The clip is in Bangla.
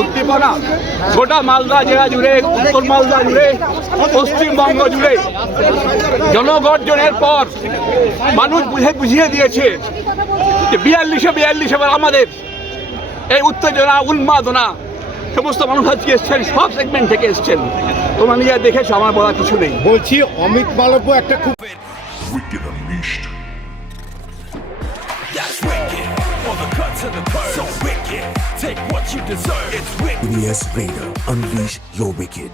উদ্দীপনা গোটা মালদা জেলা জুড়ে, উত্তর মালদা জুড়ে, পশ্চিমবঙ্গ জুড়ে জনগর্জনের পর মানুষ বুঝিয়ে দিয়েছে যে 42 এবার আমাদের এই উত্তেজনা উন্মাদনা সমস্ত মানুষ আজকে এসছেন, সব সেগমেন্ট থেকে এসছেন। তোমরা নিজে দেখেছো, আমার বলার কিছু নেই। বলছি অমিত মালব্য একটা খুব PBS Radar, unleash your wicked.